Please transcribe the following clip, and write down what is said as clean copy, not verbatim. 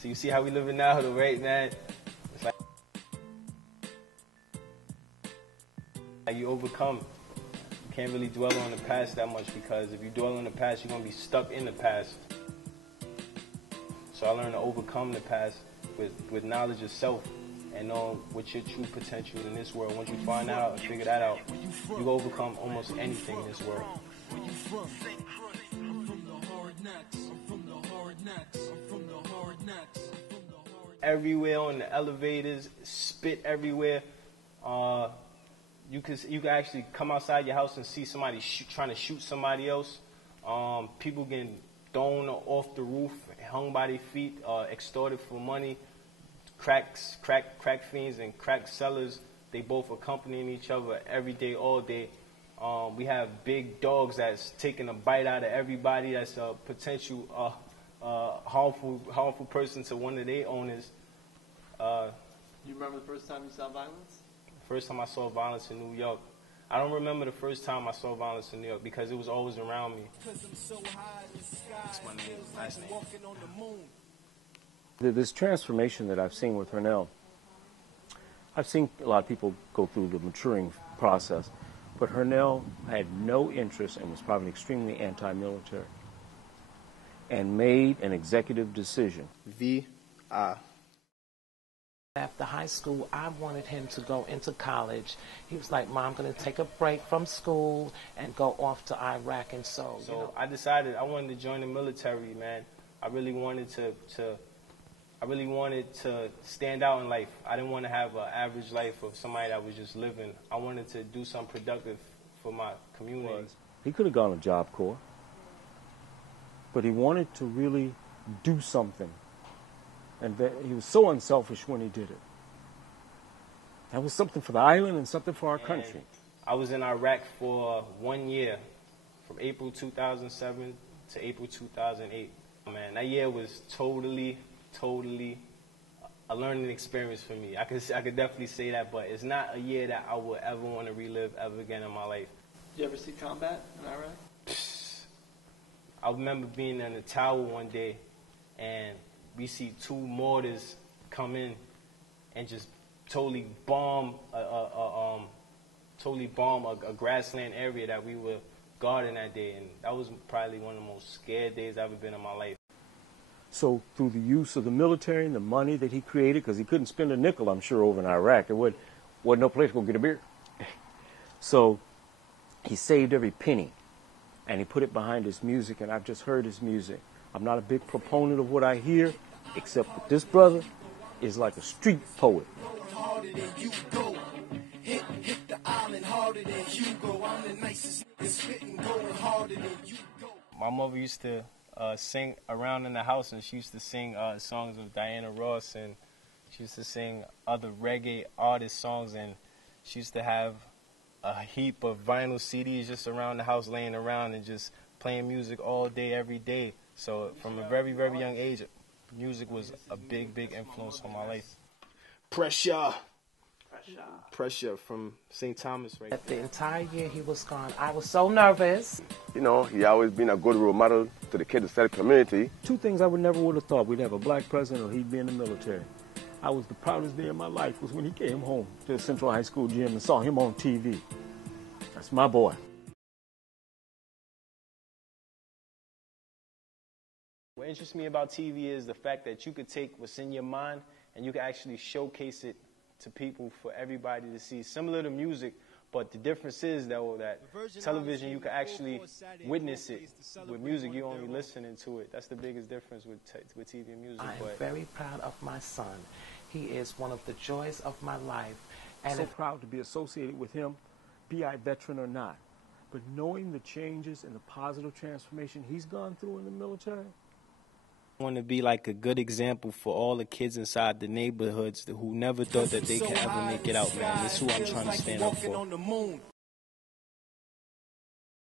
So you see how we living now, though, right, man? It's like you overcome. You can't really dwell on the past that much, because if you dwell on the past, you're going to be stuck in the past. So I learned to overcome the past with knowledge of self and know what your true potential in this world. Once you find out and figure that out, you can overcome almost anything in this world. Everywhere on the elevators, spit everywhere. You can actually come outside your house and see somebody trying to shoot somebody else. People getting thrown off the roof, hung by their feet, extorted for money. Crack fiends and crack sellers, they both accompanying each other every day, all day. We have big dogs that's taking a bite out of everybody that's a potential harmful person to one of their owners. You remember the first time you saw violence? First time I saw violence in New York. I don't remember the first time I saw violence in New York because it was always around me. That's my name, last name. This transformation that I've seen with Hernell, I've seen a lot of people go through the maturing process, but Hernell had no interest and was probably extremely anti-military and made an executive decision. After high school, I wanted him to go into college. He was like, Mom, I'm going to take a break from school and go off to Iraq. And so I decided I wanted to join the military, man. I really wanted to stand out in life. I didn't want to have an average life of somebody that was just living. I wanted to do something productive for my community. He could have gone to Job Corps, but he wanted to really do something. And he was so unselfish when he did it. That was something for the island and something for our country. I was in Iraq for 1 year, from April 2007 to April 2008. Man, that year was totally a learning experience for me. I could definitely say that, but it's not a year that I would ever want to relive ever again in my life. Did you ever see combat in Iraq? I remember being in the tower one day, and we see 2 mortars come in and just totally bomb a grassland area that we were guarding that day, and that was probably one of the most scared days I've ever been in my life. So through the use of the military and the money that he created, because he couldn't spend a nickel, I'm sure, over in Iraq. There wasn't no place to go get a beer. So he saved every penny, and he put it behind his music, and I've just heard his music. I'm not a big proponent of what I hear, except that this brother is like a street poet. My mother used to sing around in the house, and she used to sing songs of Diana Ross, and she used to sing other reggae artist songs, and she used to have a heap of vinyl CDs just around the house laying around and just playing music all day, every day. So from a very, very young age, music was a big, big influence on my life. Pressure from St. Thomas, right? The entire year he was gone, I was so nervous. You know, he always been a good role model to the kids of the community. 2 things I would never would have thought. We'd have a black president or he'd be in the military. I was the proudest day of my life was when he came home to the Central High School gym and saw him on TV. That's my boy. What interests me about TV is the fact that you could take what's in your mind and you can actually showcase it to people for everybody to see. Similar to music, but the difference is though that television, you can actually witness it. With music, you're only listening to it. That's the biggest difference with TV and music. I am very proud of my son. He is one of the joys of my life. And so proud to be associated with him, be I veteran or not. But knowing the changes and the positive transformation he's gone through in the military, I want to be like a good example for all the kids inside the neighborhoods who never thought that they could ever make it out, man. That's who I'm trying to stand up for.